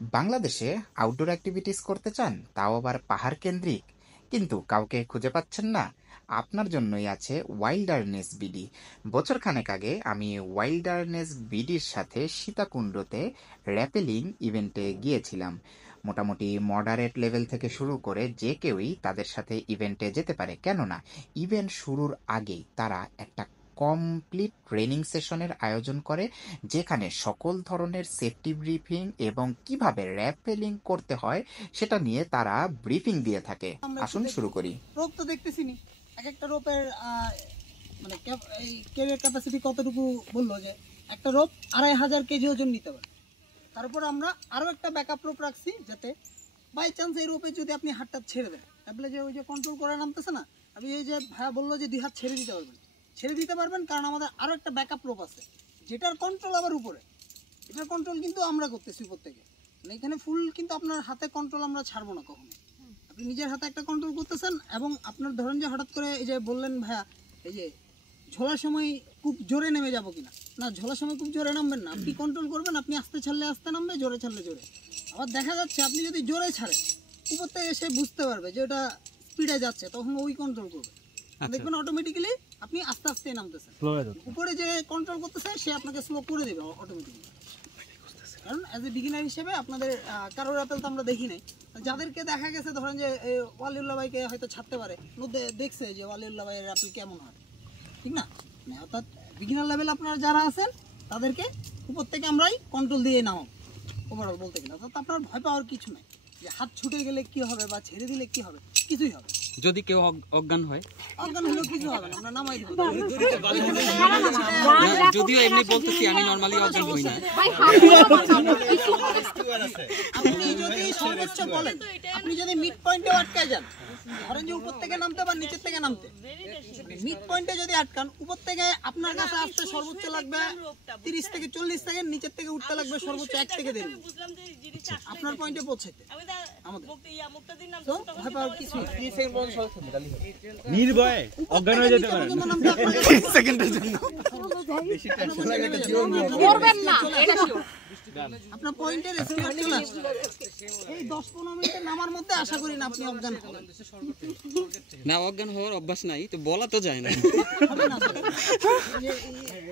বাংলাদেশে outdoor activities করতে চান, তাও আবার পাহাড় কেন্দ্রিক, কিন্তু কাউকে খুঁজে পাচ্ছেন না? আপনার জন্যই আছে ওয়াইল্ডারনেস বিডি। বছরখানেক আগে আমি ওয়াইল্ডারনেস বিডির সাথে সীতাকুণ্ডতে র্যাপেলিং ইভেন্টে গিয়েছিলাম। মোটামুটি মডারেট লেভেল থেকে শুরু করে যে কেউই তাদের সাথে ইভেন্টে যেতে পারে, কেননা ইভেন্ট শুরুর আগেই তারা একটা কমপ্লিট ট্রেনিং সেশনের আয়োজন করে, যেখানে সকল ধরনের সেফটি ব্রিফিং এবং কিভাবে র্যাপেলিং করতে হয় সেটা নিয়ে তারা ব্রিফিং দিয়ে থাকে। আসুন শুরু করি। রোপ তো দেখতেছি নি, এক একটা রোপের মানে এই ক্যারিয়ার ক্যাপাসিটি কতটুকু বললো যে একটা রোপ 2500 কেজি ওজন নিতে পারে। তারপর আমরা আরও একটা ব্যাকআপ রোপ রাখছি, যাতে বাই চান্স এই রোপে যদি আপনি হাতটা ছেড়ে দেন, তাহলে যে ওই যে কন্ট্রোল করে নামতেছে না, আপনি এই যে ভাইয়া বললো যে 2 হাত ছেড়ে দিতে পারবেন, কারণ আমাদের আরও একটা ব্যাকআপ রোপ আছে যেটার কন্ট্রোল আবার উপরে। এটার কন্ট্রোল কিন্তু আমরা করতেছি উপর থেকে, মানে এখানে ফুল কিন্তু আপনার হাতে কন্ট্রোল আমরা ছাড়বো না কখনো। আপনি নিজের হাতে একটা কন্ট্রোল করতেছেন, এবং আপনার ধরেন যে হঠাৎ করে এই যে বললেন ভাইয়া এই যে ঝোলার সময় খুব জোরে নেমে যাবো কিনা, না ঝোলার সময় খুব জোরে নামবেন না, আপনি কন্ট্রোল করবেন, আপনি আস্তে ছাড়লে আস্তে নামবে, জোরে ছাড়লে জোরে। আবার দেখা যাচ্ছে আপনি যদি জোরে ছাড়েন, উপর থেকে এসে বুঝতে পারবে যে ওটা স্পিডে যাচ্ছে, তখন ওই কন্ট্রোল করবে, দেখবেন অটোমেটিক্যালি আপনি আস্তে আস্তে নামতেছেন। উপরে যে কন্ট্রোল করতেছে সে আপনাকে স্লো করে দেবে অটোমেটিক্যালি। কারণ অ্যাজ এ বিগিনার হিসেবে আপনাদের কারোর অ্যাপেল তো আমরা দেখি নাই, যাদেরকে দেখা গেছে ধরেন যে ওয়ালিউল্লাহ ভাইকে হয়তো ছাড়তে পারে, মধ্যে দেখছে যে ওয়ালিউল্লাহ ভাইয়ের অ্যাপেল কেমন হয়, ঠিক না? মানে অর্থাৎ বিগিনার লেভেল আপনারা যারা আছেন তাদেরকে উপর থেকে আমরাই কন্ট্রোল দিয়ে নামাবো ওভারঅল বলতে গেলে। অর্থাৎ আপনার ভয় পাওয়ার কিছু নাই যে হাত ছুটে গেলে কি হবে বা ছেড়ে দিলে কি হবে, কিছুই হবে। যদি কেউ অজ্ঞান হয়, অজ্ঞান হলেও কিছু হবে না, আমরা নামাই দেবো। যদিও এমনি বলতেছি আমি নরমালি অজ্ঞান হই না। আপনি যদি সর্বোচ্চ বলেন, আপনি যদি মিড পয়েন্টে আটকে যান, ধরেন যে উপর থেকে নামতে বা নিচের থেকে নামতে, মিড পয়েন্টে যদি আটকান, উপর থেকে আপনার কাছে আসতে সর্বোচ্চ লাগবে 30 থেকে 40 সেকেন্ড, নিচের থেকে উঠতে লাগবে সর্বোচ্চ 1 থেকে 1.5 মিনিট আপনার পয়েন্টে পৌঁছাতে। আমাদের তো ভয় পাওয়ার কিছু নির্ভয়ে অজ্ঞান হয়ে যেতে পারে সেকেন্ডের জন্য করবেন না, এটা শিওর। আপনার পয়েন্টের স্পিড চলে আসবে এই 10-15 মিনিটের নামার মধ্যে। আশা করি না আপনি অজ্ঞান হবেন। না, অজ্ঞান হওয়ার অভ্যাস নাই তো, বলা তো যায় না।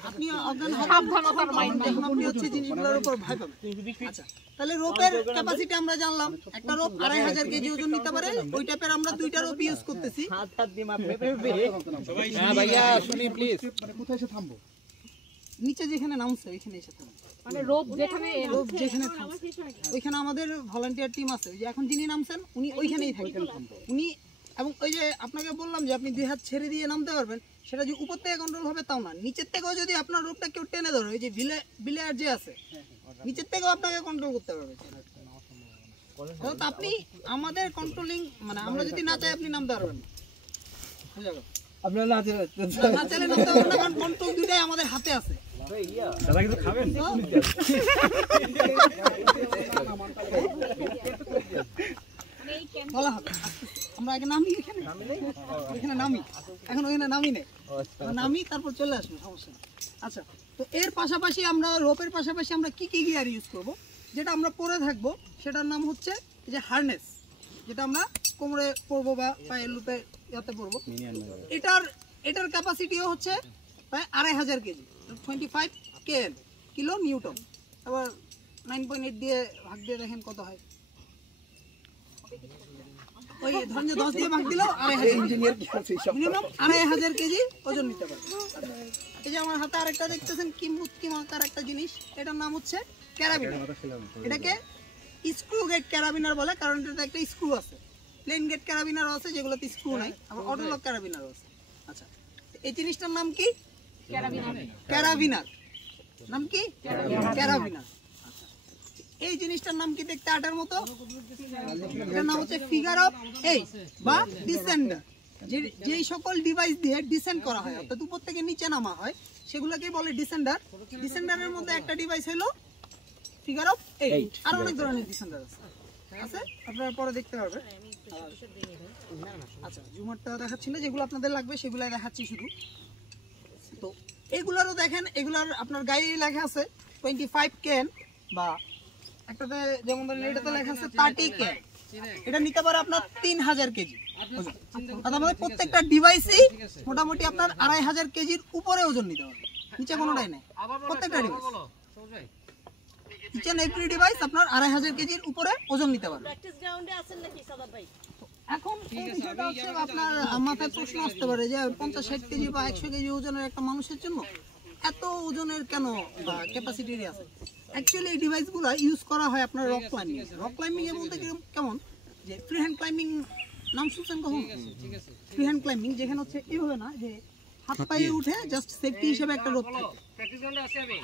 আপনি অজ্ঞান সাবধানতার মাইন্ড আপনি হচ্ছে জিনিসগুলোর উপর ভয় পাবেন। আচ্ছা, তাহলে রোপের ক্যাপাসিটি আমরা জানলাম, একটা রোপ 2500 কেজি ওজন নিতে পারে। ওই টাইপের আমরা 2টা রোপ ইউজ করতেছি। হ্যাঁ ভাইয়া শুনি প্লিজ। কোথায় এসে থামবো? নিচে যেখানে নামছে ওইখানে এসে থামবো, মানে রোপ যেখানে থামছে ওইখানে আমাদের ভলান্টিয়ার টিম আছে। ওই যে এখন যিনি নামছেন উনি ওইখানেই থাকবেন উনি। এবং ওই যে আপনাকে বললাম যে আপনি 2 হাত ছেড়ে দিয়ে নামতে পারবেন, সেটা যে উপর থেকে কন্ট্রোল হবে তাও না, নিচের থেকেও যদি আপনার রোপটা কেউ টেনে ধরে, ওই যে বিলার যে আছে নিচের থেকেও আপনাকে কন্ট্রোল করতে পারবে। আপনি আমাদের কন্ট্রোলিং, মানে আমরা যদি না চাই আপনি নামতে পারবেন না, আপনারা না চাইলে নামতে পারবেন না, কারণ কন্ট্রোল দুইটাই আমাদের হাতে আছে। দাদা কিছু খাবেন? বলা হবে আমরা আগে নামি, এখানে নামি, এখন ওইখানে নামি নেই, নামি তারপর চলে আসবে, সমস্যা নেই। আচ্ছা, তো এর পাশাপাশি আমরা রোপের পাশাপাশি আমরা কি কি গিয়ার ইউজ করব, যেটা আমরা পরে থাকবো, সেটার নাম হচ্ছে এই যে হারনেস, যেটা আমরা কোমরে পরবো বা পায়ের লুপে ইয়াতে পরবো। এটার ক্যাপাসিটিও হচ্ছে প্রায় 2500 কেজি, 25 কিলো নিউটন। আবার 9.8 দিয়ে ভাগ দিয়ে দেখেন কত হয়। ওই ধরেন যে 10 দিয়ে ভাগ দিলেও 2500 কেজি ওজন নিতে পারে। এই যে আমার হাতে আরেকটা দেখতেছেন কিমাকার একটা জিনিস, এটার নাম হচ্ছে ক্যারাবিনার। এটাকে স্ক্রু গেট ক্যারাবিনার বলে, কারণ এটাতে একটা স্ক্রু আছে। প্লেন গেট ক্যারাবিনারও আছে যেগুলোতে স্ক্রু নাই, আবার অটোলক ক্যারাবিনারও আছে। আচ্ছা, এই জিনিসটার নাম কি? ক্যারাবিনার। নাম কি? ক্যারাবিনার। এই জিনিসটার নাম কি দেখতে আটার মতো? এটার নাম হচ্ছে ফিগার অফ 8 বা ডিসেন্ডার। যেই সকল ডিভাইস দিয়ে ডিসেন্ড করা হয়, অর্থাৎ উপর থেকে নিচে নামা হয়, সেগুলোকে বলে ডিসেন্ডার। ডিসেন্ডারের মধ্যে একটা ডিভাইস হলো ফিগার অফ 8। আর অনেক ধরনের ডিসেন্ডার আছে, আপনারা পরে দেখতে পারবেন। আচ্ছা, জুমারটা দেখাচ্ছি না, যেগুলো আপনাদের লাগবে সেগুলাই দেখাচ্ছি শুধু। তো এগুলারও দেখেন, এগুলার আপনার গায়ে লেখা আছে 25 কেন বা একটাতে যেমন ধরেন এটাতে লেখা আছে 30K, এটা নিতে পারে আপনার 3000 কেজি ওজন। অর্থাৎ আমাদের প্রত্যেকটা ডিভাইসই মোটামুটি আপনার 2500 কেজির উপরে ওজন নিতে পারবে, নিচে কোনোটাই নেই। প্রত্যেকটা device, each and every device আপনার 2500 কেজির উপরে ওজন নিতে পারবে। প্র্যাকটিস গ্রাউন্ডে আছেন নাকি সাদাব ভাই? এখন এই বিষয়টা হচ্ছে আপনার মাথায় প্রশ্ন আসতে পারে যে 50-60 কেজি বা 100 কেজি ওজনের একটা মানুষের জন্য এত ওজনের কেন ক্যাপাসিটি আছে। অ্যাকচুয়ালি এই ডিভাইসগুলো ইউজ করা হয় আপনার রক ক্লাইম্বিং। রক ক্লাইম্বিং এর মধ্যে কেমন যে ফ্রি হ্যান্ড ক্লাইম্বিং নাম শুনছেন কখন? ফ্রি হ্যান্ড ক্লাইম্বিং যেখানে হচ্ছে এইভাবে না যে হাত পায়ে উঠে জাস্ট সেফটি হিসেবে একটা রোপ থাকে।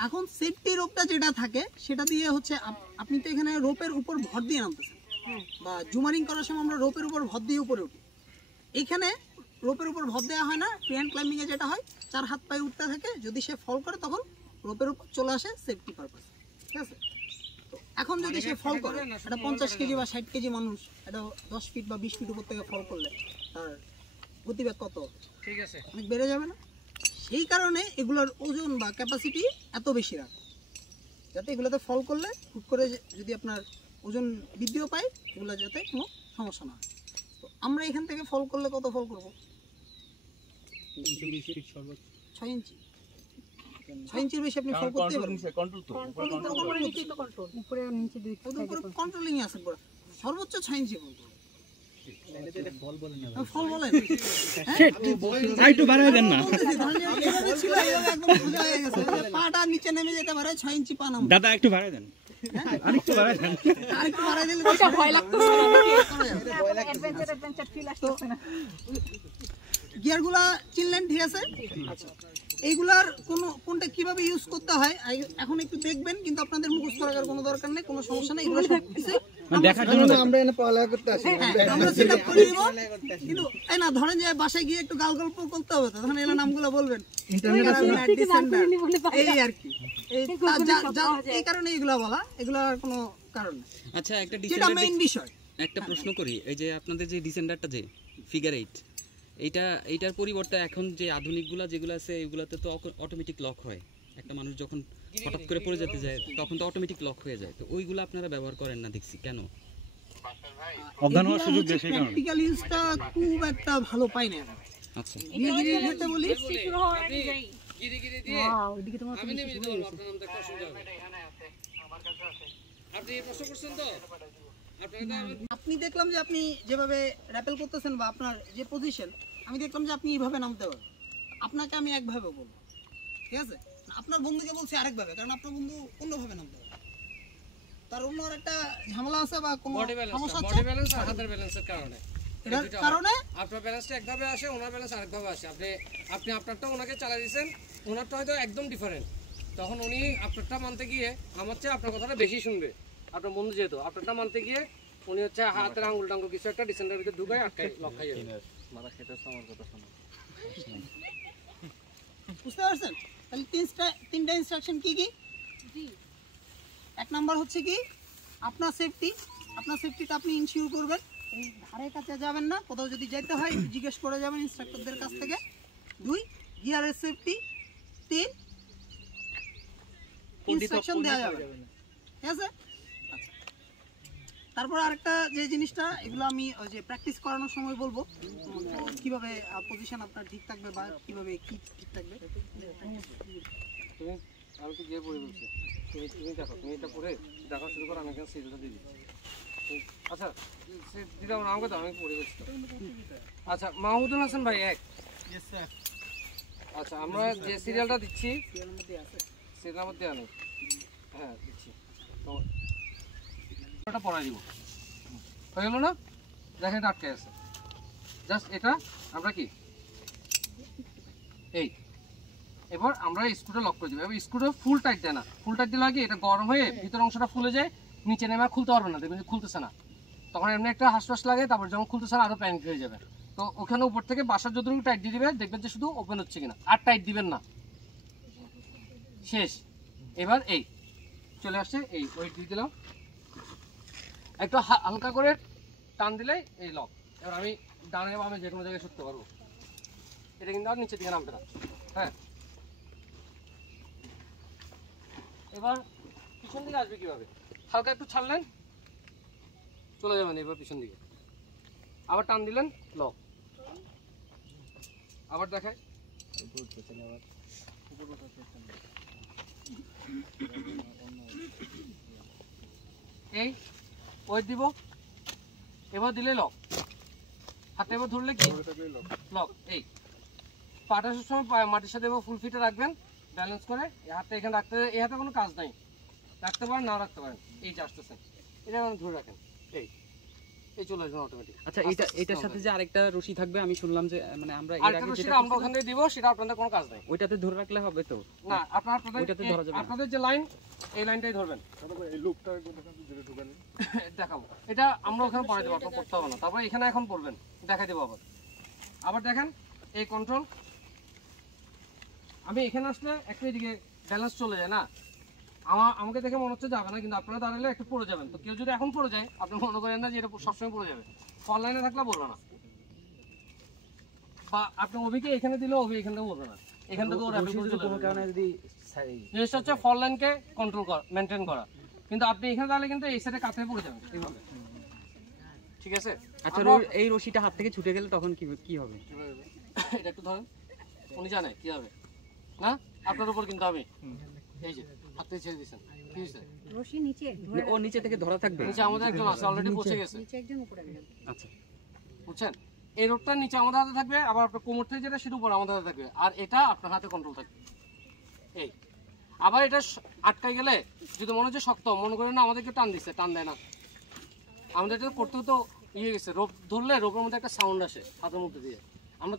এখন সেফটি রোপটা যেটা থাকে সেটা দিয়ে হচ্ছে আপনি তো এখানে রোপের উপর ভর দিয়ে নামতেছেন বা জুমারিং করার সময় আমরা রোপের উপর ভর দিয়ে উপরে উঠি। এইখানে রোপের উপর ভর দেওয়া হয় না। ফ্রি হ্যান্ড ক্লাইম্বিং এ যেটা হয় 4 হাত পায়ে উঠতে থাকে, যদি সে ফল করে তখন রোপের উপর চলে আসে সেফটি পারপাস, ঠিক আছে? তো এখন যদি সে ফল করে, এটা 50 কেজি বা 60 কেজি মানুষ, এটা 10 ফিট বা 20 ফিট উপর থেকে ফল করলে তার গতিবেগ কত, ঠিক আছে, অনেক বেড়ে যাবে না? সেই কারণে এগুলোর ওজন বা ক্যাপাসিটি এত বেশি রাখে, যাতে এগুলোতে ফল করলে হুট করে যদি আপনার ওজন বৃদ্ধিও পায়, এগুলো যাতে কোনো সমস্যা না হয়। তো আমরা এখান থেকে ফল করলে কত ফল করবো? 6 ইঞ্চি। 6 ইঞ্চির বেশি আপনি ফল করতে পারবেন। কন্ট্রোলিং আছে পুরো, সর্বোচ্চ 6 ইঞ্চি ফল করবো। ফল বলেন একটু বাড়ায় দেন না পাটা নিচে নেমে যেতে পারে, 6 ইঞ্চি পা নাম দাদা, একটু বাড়ায় দেন, আরেকটু বাড়ায় দেন। আরেকটু বাড়াই দিলে ভয় লাগতেছে অ্যাডভেঞ্চার ফিল আসতেছে না। গিয়ারগুলা চিনলেন, ঠিক আছে? এইগুলার কোনটা কিভাবে ইউজ করতে হয় এখন একটু দেখবেন, কিন্তু আপনাদের মুখস্থ রাখার কোনো দরকার নেই, কোনো সমস্যা নেই। এগুলো সব কিছু দেখার জন্য আমরা এখানে পড়ালেখা করতে আসি, আমরা সেটআপ করে দিব। কিন্তু এই না ধরেন যে বাসায় গিয়ে একটু গাল গল্প করতে হবে, তো তখন এগুলো নামগুলো বলবেন, ইন্টারনেট এই আর কি। এই কারণে এগুলো বলা, এগুলোর কোনো কারণ নেই। আচ্ছা, একটা যেটা মেইন বিষয়। একটা প্রশ্ন করি, এই যে আপনাদের যে ডিসেন্ডারটা যে ফিগার 8, এইটার পরিবর্তে এখন যে আধুনিকগুলা যেগুলো আছে এগুলাতে তো অটোমেটিক লক হয়। একটা মানুষ যখন হঠাৎ করে পড়ে যেতে যায় তখন তো অটোমেটিক লক হয়ে যায়, তো ওইগুলো আপনারা ব্যবহার করেন না দেখছি, কেন? অজ্ঞান হওয়ার সুযোগ বেশি, কারণ প্র্যাকটিক্যাল ইউজটা খুব একটা ভালো পাই না। আচ্ছা, গিয়ে খেতে বলি শুরু হওয়ার আগে যাই। ওয়াও, এদিকে তোমার আমি নেমে দিতে পারবো, আপনার নামটা কষ্ট হবে। আপনি এই প্রশ্ন করছেন তো? আপনি দেখলাম যে আপনি যেভাবে র্যাপেল করতেছেন বা আপনার যে পজিশন, আমি দেখলাম যে আপনি এইভাবে নামতে পারেন। আপনাকে আমি একভাবে বলবো, ঠিক আছে? আপনার বন্ধুকে বলছি আরেকভাবে, কারণ আপনার বন্ধু অন্যভাবে নামতে পারে, তার অন্য আর একটা ঝামেলা আছে বা কোনো সমস্যা আছে। বডি ব্যালেন্স আর হাতের ব্যালেন্সের কারণে, এটার কারণে আপনার ব্যালেন্সটা একভাবে আসে, ওনার ব্যালেন্স আরেকভাবে আসে। আপনি আপনারটা ওনাকে চালা দিয়েছেন, ওনারটা হয়তো একদম ডিফারেন্ট, তখন উনি আপনারটা মানতে গিয়ে আমার চেয়ে আপনার কথাটা বেশি শুনবে। আপনার বন্ধু যেহেতু আপনারটা মানতে গিয়ে উনি হচ্ছে হাতের আঙুল টাঙ্গুল কিছু একটা ডিসেন্ডারের ভিতরে ঢুকায় আটকায় লক খাই যাবে। বুঝতে পারছেন? তাহলে তিনটা ইনস্ট্রাকশন কি কি? এক নাম্বার হচ্ছে কি আপনার সেফটি, আপনার সেফটিটা আপনি ইনশিওর করবেন। এই ধারে কাছে যাবেন না, কোথাও যদি যেতে হয় জিজ্ঞেস করে যাবেন ইনস্ট্রাক্টরদের কাছ থেকে। 2 গিয়ারের সেফটি। 3 ইনস্ট্রাকশন দেওয়া যাবে, ঠিক আছে? তারপর আরেকটা যে জিনিসটা, এগুলো আমি ওই যে প্র্যাকটিস করানোর সময় বলবো কিভাবে পজিশন আপনার ঠিক থাকবে বা কিভাবে কি ঠিক থাকবে। তুমি আমি তো গিয়ে পড়ে বলছি, তুমি দেখো, তুমি এটা করে দেখা শুরু করো, আমি এখানে সিরিয়ালটা দিয়ে দিচ্ছি। আচ্ছা দিদি, আমার আমাকে তো আমি পড়ে বলছি। আচ্ছা, মাহমুদুল হাসান ভাই 1। আচ্ছা, আমরা যে সিরিয়ালটা দিচ্ছি সিরিয়াল নাম্বার দেওয়া নেই, হ্যাঁ দিচ্ছি, তো এটা পড়াই দিব, হয়ে গেল না? দেখেন এটা আটকে আছে, জাস্ট এটা আমরা কি এই এবার আমরা স্ক্রুটা লক করে দিব। এবার স্ক্রুটা ফুল টাইট দেয় না, ফুল টাইট দিলে আগে এটা গরম হয়ে ভিতর অংশটা ফুলে যায়, নিচে নেমে খুলতে পারবে না, দেখবেন খুলতেছে না, তখন এমনি একটা হাসপাস লাগে, তারপর যখন খুলতেছে না আরো প্যানিক হয়ে যাবে। তো ওখানে উপর থেকে বাসার যতটুকু টাইট দিয়ে দিবে, দেখবেন যে শুধু ওপেন হচ্ছে কিনা, আর টাইট দিবেন না, শেষ। এবার এই চলে আসছে, এই ওয়েট দিয়ে দিলাম, একটু হালকা করে টান দিলেই এই লক। এবার আমি ডানে বামে যে কোনো জায়গায় সরতে পারবো, এটা কিন্তু আর নিচের দিকে নামবে না। হ্যাঁ, এবার পিছন দিকে আসবে কিভাবে? হালকা একটু ছাড়লেন, চলে যাবেন এবার পিছন দিকে, আবার টান দিলেন, লক। আবার দেখায়, এই ওয়েট দিব, এবার দিলে লক, হাতে এবার ধরলে কি লক। এই পাটা সবসময় মাটির সাথে এবার ফুল ফিটে রাখবেন, ব্যালেন্স করে। এই হাতটা এখানে রাখতে, এই হাতে কোনো কাজ নাই, রাখতে পারেন না রাখতে পারেন। এই যে আসতেছেন, এটা মানে ধরে রাখেন, এই চলে আসবেন অটোমেটিক। আচ্ছা, এটার সাথে যে আরেকটা রশি থাকবে আমি শুনলাম যে মানে আমরা এর আরেকটা আগে রশিটা যেটা আমরা ওখান থেকে দিব, সেটা আপনাদের কোনো কাজ নাই। ওইটাতে ধরে রাখলে হবে তো? না, ওইটাতে ধরা যাবে না। আপনাদের যে লাইন, এই লাইনটাই ধরবেন। দেখাবো, এটা আমরা ওখানে পড়াই দেবো, আপনার পড়তে হবে না। তারপর এখানে এখন পড়বেন, দেখাই দেবো আবার। আবার দেখেন, এই কন্ট্রোল, আমি এখানে আসলে একটু এদিকে ব্যালেন্স চলে যায় না, আমাকে দেখে মনে হচ্ছে যাবে না, কিন্তু আপনারা দাঁড়ালে একটু পড়ে যাবেন। তো কেউ যদি এখন পড়ে যায়, আপনি মনে করেন না যে এটা সবসময় পড়ে যাবে, ফল লাইনে থাকলে বলবে না। বা আপনি অভিকে এখানে দিলে অভি এখান থেকে বলবে না, এখান থেকে ওরা কোনো কারণে যদি জিনিসটা হচ্ছে ফল লাইনকে কন্ট্রোল করা, মেনটেন করা। কিন্তু আপনি এখানে দাঁড়ালে কিন্তু এই সাইডে কাছে পড়ে যাবেন, এইভাবে। ঠিক আছে? আচ্ছা, এই রশিটা হাত থেকে ছুটে গেলে তখন কি হবে? এটা একটু ধরেন, উনি জানে কি হবে না, আপনার উপর কিন্তু আমি এই যে হাত থেকে ছেড়ে দিচ্ছেন, কি হয়েছে? রশি নিচে ও নিচে থেকে ধরা থাকবে? নিচে আমাদের একজন আছে, অলরেডি পৌঁছে গেছে, নিচে একজন উপরে একজন। আচ্ছা, বুঝছেন? এই রোডটা নিচে আমাদের হাতে থাকবে, আবার আপনার কোমর থেকে যেটা সেটা উপর আমাদের হাতে থাকবে, আর এটা আপনার হাতে কন্ট্রোল থাকবে। এই আবার এটা আটকাই গেলে যদি মনে হচ্ছে শক্ত, মনে করেন না আমাদেরকে টান দিচ্ছে, টান দেয় না, আমাদের এটা করতে তো ইয়ে গেছে, রোপ ধরলে রোপের মধ্যে একটা সাউন্ড আসে হাতের মধ্যে দিয়ে, আমরা